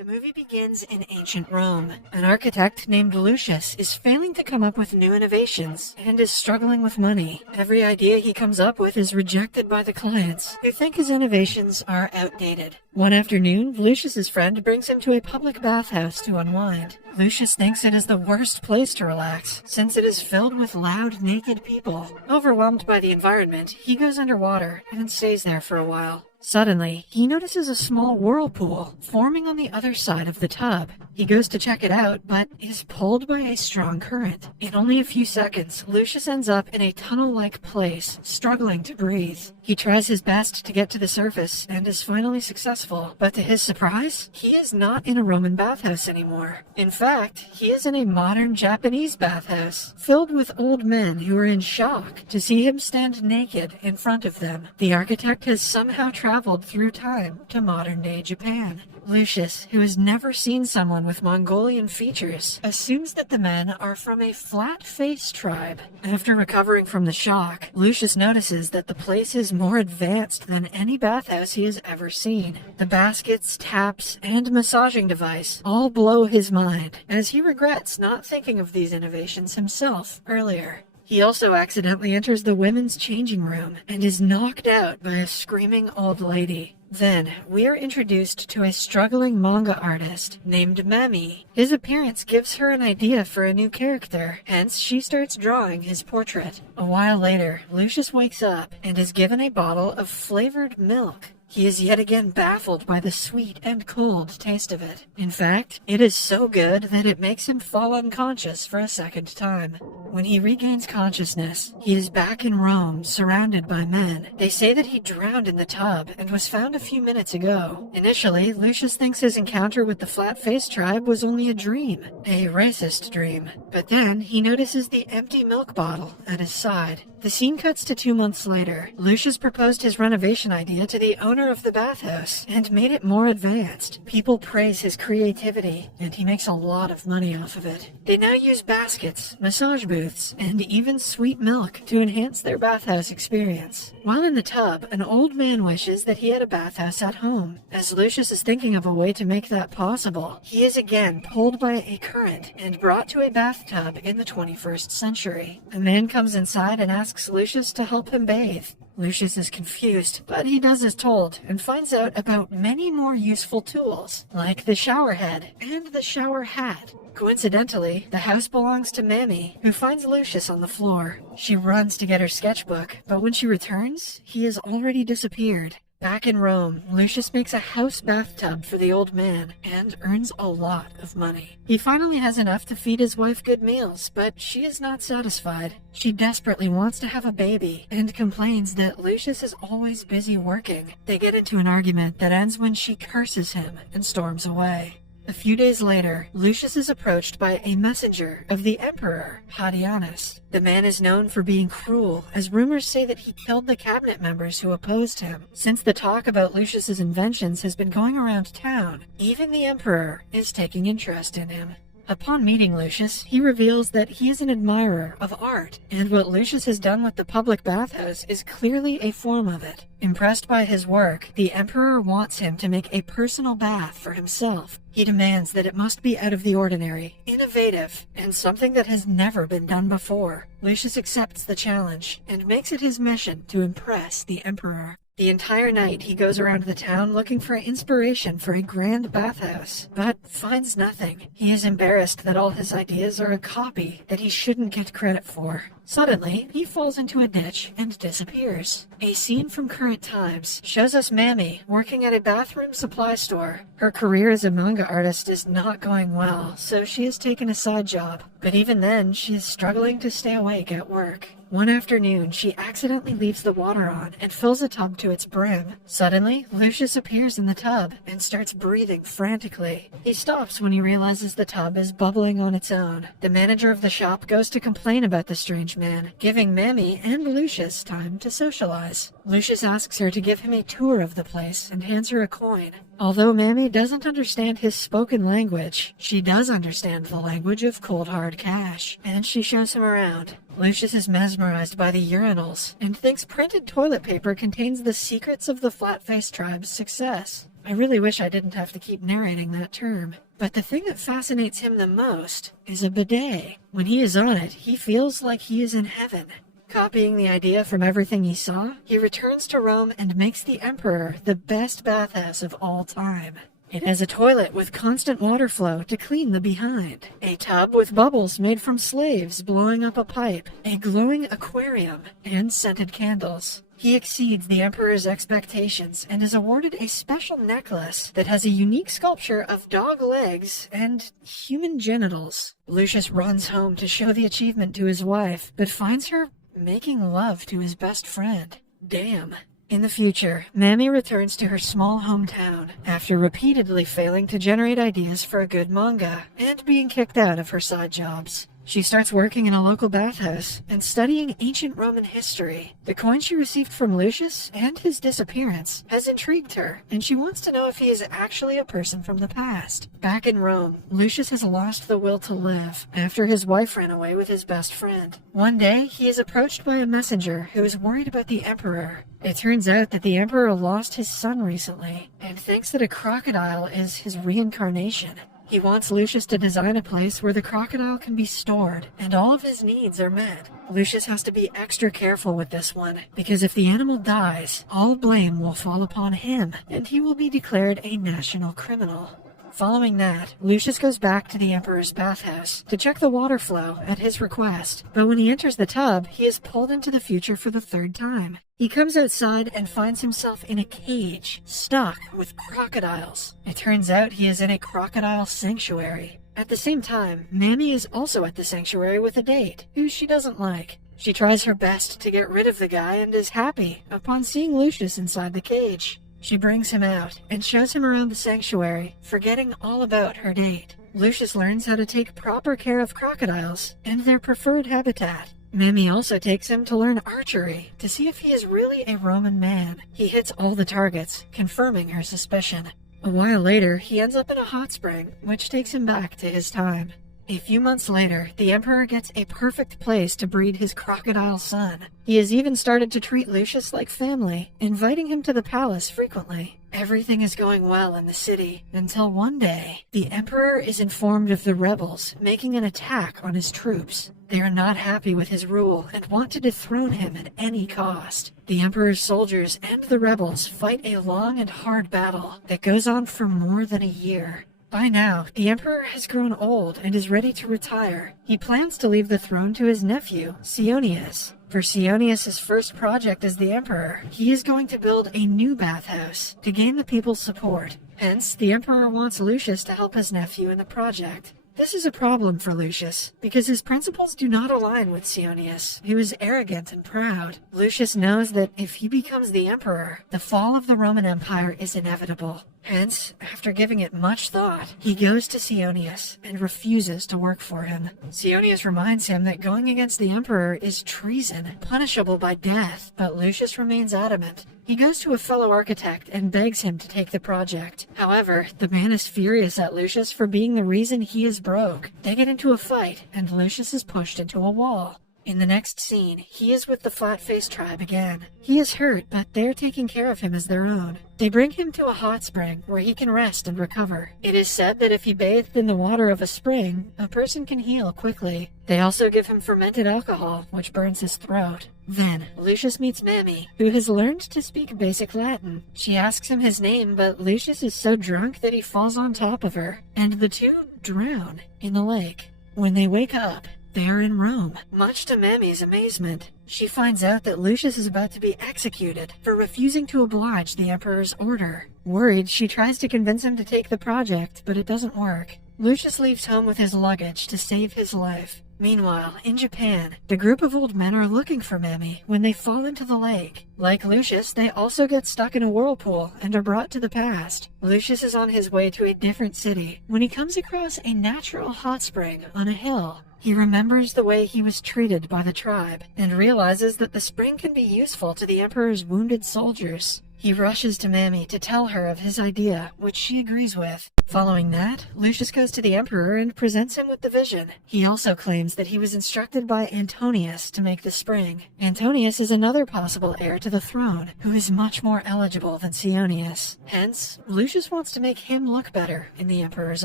The movie begins in ancient Rome. An architect named Lucius is failing to come up with new innovations and is struggling with money. Every idea he comes up with is rejected by the clients, who think his innovations are outdated. One afternoon, Lucius's friend brings him to a public bathhouse to unwind. Lucius thinks it is the worst place to relax, since it is filled with loud, naked people. Overwhelmed by the environment, he goes underwater and stays there for a while. Suddenly, he notices a small whirlpool forming on the other side of the tub. He goes to check it out, but is pulled by a strong current. In only a few seconds, Lucius ends up in a tunnel-like place, struggling to breathe. He tries his best to get to the surface and is finally successful, but to his surprise, he is not in a Roman bathhouse anymore. In fact, he is in a modern Japanese bathhouse, filled with old men who are in shock to see him stand naked in front of them. The architect has somehow traveled through time to modern-day Japan. Lucius, who has never seen someone with Mongolian features, assumes that the men are from a flat-faced tribe. After recovering from the shock, Lucius notices that the place is more advanced than any bathhouse he has ever seen. The baskets, taps, and massaging device all blow his mind, as he regrets not thinking of these innovations himself earlier. He also accidentally enters the women's changing room and is knocked out by a screaming old lady. Then, we are introduced to a struggling manga artist named Mami. His appearance gives her an idea for a new character, hence she starts drawing his portrait. A while later, Lucius wakes up and is given a bottle of flavored milk. He is yet again baffled by the sweet and cold taste of it. In fact, it is so good that it makes him fall unconscious for a second time. When he regains consciousness, he is back in Rome, surrounded by men. They say that he drowned in the tub and was found a few minutes ago. Initially, Lucius thinks his encounter with the flat-faced tribe was only a dream, a racist dream. But then, he notices the empty milk bottle at his side. The scene cuts to 2 months later. Lucius proposed his renovation idea to the owner of the bathhouse and made it more advanced. People praise his creativity, and he makes a lot of money off of it. They now use baskets, massage booths, and even sweet milk to enhance their bathhouse experience. While in the tub, an old man wishes that he had a bathhouse at home. As Lucius is thinking of a way to make that possible, he is again pulled by a current and brought to a bathtub in the 21st century. A man comes inside and asks Lucius to help him bathe. Lucius is confused, but he does as told and finds out about many more useful tools, like the shower head and the shower hat. Coincidentally, the house belongs to Mami, who finds Lucius on the floor. She runs to get her sketchbook, but when she returns, he has already disappeared. Back in Rome, Lucius makes a house bathtub for the old man and earns a lot of money. He finally has enough to feed his wife good meals, but she is not satisfied. She desperately wants to have a baby and complains that Lucius is always busy working. They get into an argument that ends when she curses him and storms away. A few days later, Lucius is approached by a messenger of the Emperor, Hadrianus. The man is known for being cruel, as rumors say that he killed the cabinet members who opposed him. Since the talk about Lucius's inventions has been going around town, even the Emperor is taking interest in him. Upon meeting Lucius, he reveals that he is an admirer of art, and what Lucius has done with the public bathhouse is clearly a form of it. Impressed by his work, the Emperor wants him to make a personal bath for himself. He demands that it must be out of the ordinary, innovative, and something that has never been done before. Lucius accepts the challenge and makes it his mission to impress the Emperor. The entire night he goes around the town looking for inspiration for a grand bathhouse, but finds nothing. He is embarrassed that all his ideas are a copy that he shouldn't get credit for. Suddenly, he falls into a ditch and disappears. A scene from current times shows us Mami working at a bathroom supply store. Her career as a manga artist is not going well, so she has taken a side job. But even then, she is struggling to stay awake at work. One afternoon, she accidentally leaves the water on and fills a tub to its brim. Suddenly, Lucius appears in the tub and starts breathing frantically. He stops when he realizes the tub is bubbling on its own. The manager of the shop goes to complain about the strange man, giving Mami and Lucius time to socialize. Lucius asks her to give him a tour of the place and hands her a coin. Although Mami doesn't understand his spoken language, she does understand the language of cold hard cash, and she shows him around. Lucius is mesmerized by the urinals and thinks printed toilet paper contains the secrets of the flat-faced tribe's success. I really wish I didn't have to keep narrating that term. But the thing that fascinates him the most is a bidet. When he is on it, he feels like he is in heaven. Copying the idea from everything he saw, he returns to Rome and makes the Emperor the best bathhouse of all time. It has a toilet with constant water flow to clean the behind, a tub with bubbles made from slaves blowing up a pipe, a glowing aquarium, and scented candles. He exceeds the Emperor's expectations and is awarded a special necklace that has a unique sculpture of dog legs and human genitals. Lucius runs home to show the achievement to his wife, but finds her making love to his best friend. Damn. In the future, Mammy returns to her small hometown after repeatedly failing to generate ideas for a good manga and being kicked out of her side jobs. She starts working in a local bathhouse and studying ancient Roman history. The coin she received from Lucius and his disappearance has intrigued her, and she wants to know if he is actually a person from the past. Back in Rome, Lucius has lost the will to live after his wife ran away with his best friend. One day, he is approached by a messenger who is worried about the Emperor. It turns out that the Emperor lost his son recently and thinks that a crocodile is his reincarnation. He wants Lucius to design a place where the crocodile can be stored and all of his needs are met. Lucius has to be extra careful with this one, because if the animal dies, all blame will fall upon him and he will be declared a national criminal. Following that, Lucius goes back to the Emperor's bathhouse to check the water flow at his request, but when he enters the tub, he is pulled into the future for the third time. He comes outside and finds himself in a cage, stuck with crocodiles. It turns out he is in a crocodile sanctuary. At the same time, Mammy is also at the sanctuary with a date, who she doesn't like. She tries her best to get rid of the guy and is happy upon seeing Lucius inside the cage. She brings him out and shows him around the sanctuary, forgetting all about her date. Lucius learns how to take proper care of crocodiles and their preferred habitat. Mammy also takes him to learn archery to see if he is really a Roman man. He hits all the targets, confirming her suspicion. A while later, he ends up in a hot spring, which takes him back to his time. A few months later, the Emperor gets a perfect place to breed his crocodile son. He has even started to treat Lucius like family, inviting him to the palace frequently. Everything is going well in the city, until one day, the Emperor is informed of the rebels making an attack on his troops. They are not happy with his rule and want to dethrone him at any cost. The Emperor's soldiers and the rebels fight a long and hard battle that goes on for more than a year. By now, the Emperor has grown old and is ready to retire. He plans to leave the throne to his nephew, Sionius. For Sionius' first project as the Emperor, he is going to build a new bathhouse to gain the people's support. Hence, the Emperor wants Lucius to help his nephew in the project. This is a problem for Lucius, because his principles do not align with Sionius, who is arrogant and proud. Lucius knows that if he becomes the Emperor, the fall of the Roman Empire is inevitable. Hence, after giving it much thought, he goes to Sionius and refuses to work for him. Sionius reminds him that going against the Emperor is treason, punishable by death, but Lucius remains adamant. He goes to a fellow architect and begs him to take the project. However, the man is furious at Lucius for being the reason he is broke. They get into a fight, and Lucius is pushed into a wall. In the next scene, he is with the Flat-Faced tribe again. He is hurt, but they're taking care of him as their own. They bring him to a hot spring where he can rest and recover. It is said that if he bathed in the water of a spring, a person can heal quickly. They also give him fermented alcohol, which burns his throat. Then, Lucius meets Mammy, who has learned to speak basic Latin. She asks him his name, but Lucius is so drunk that he falls on top of her, and the two drown in the lake. When they wake up, they are in Rome. Much to Mammy's amazement, she finds out that Lucius is about to be executed for refusing to oblige the Emperor's order. Worried, she tries to convince him to take the project, but it doesn't work. Lucius leaves home with his luggage to save his life. Meanwhile, in Japan, the group of old men are looking for Mammy when they fall into the lake. Like Lucius, they also get stuck in a whirlpool and are brought to the past. Lucius is on his way to a different city when he comes across a natural hot spring on a hill. He remembers the way he was treated by the tribe and realizes that the spring can be useful to the Emperor's wounded soldiers. He rushes to Mammy to tell her of his idea, which she agrees with. Following that, Lucius goes to the Emperor and presents him with the vision. He also claims that he was instructed by Antonius to make the spring. Antonius is another possible heir to the throne, who is much more eligible than Seonius. Hence, Lucius wants to make him look better in the Emperor's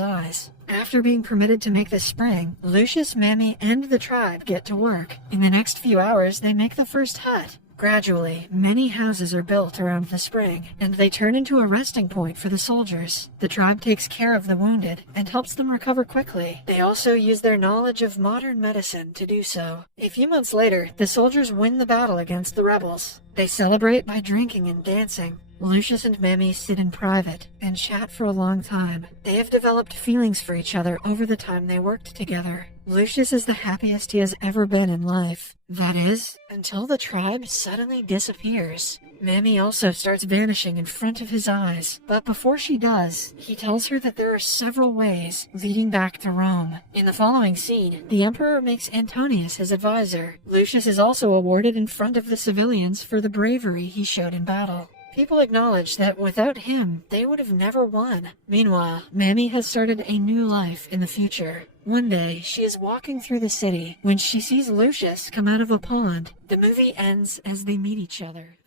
eyes. After being permitted to make the spring, Lucius, Mammy, and the tribe get to work. In the next few hours, they make the first hut. Gradually, many houses are built around the spring, and they turn into a resting point for the soldiers. The tribe takes care of the wounded and helps them recover quickly. They also use their knowledge of modern medicine to do so. A few months later, the soldiers win the battle against the rebels. They celebrate by drinking and dancing. Lucius and Mammy sit in private and chat for a long time. They have developed feelings for each other over the time they worked together. Lucius is the happiest he has ever been in life. That is, until the tribe suddenly disappears. Mammy also starts vanishing in front of his eyes, but before she does, he tells her that there are several ways leading back to Rome. In the following scene, the Emperor makes Antonius his advisor. Lucius is also awarded in front of the civilians for the bravery he showed in battle. People acknowledge that without him, they would have never won. Meanwhile, Mammy has started a new life in the future. One day, she is walking through the city when she sees Lucius come out of a pond. The movie ends as they meet each other.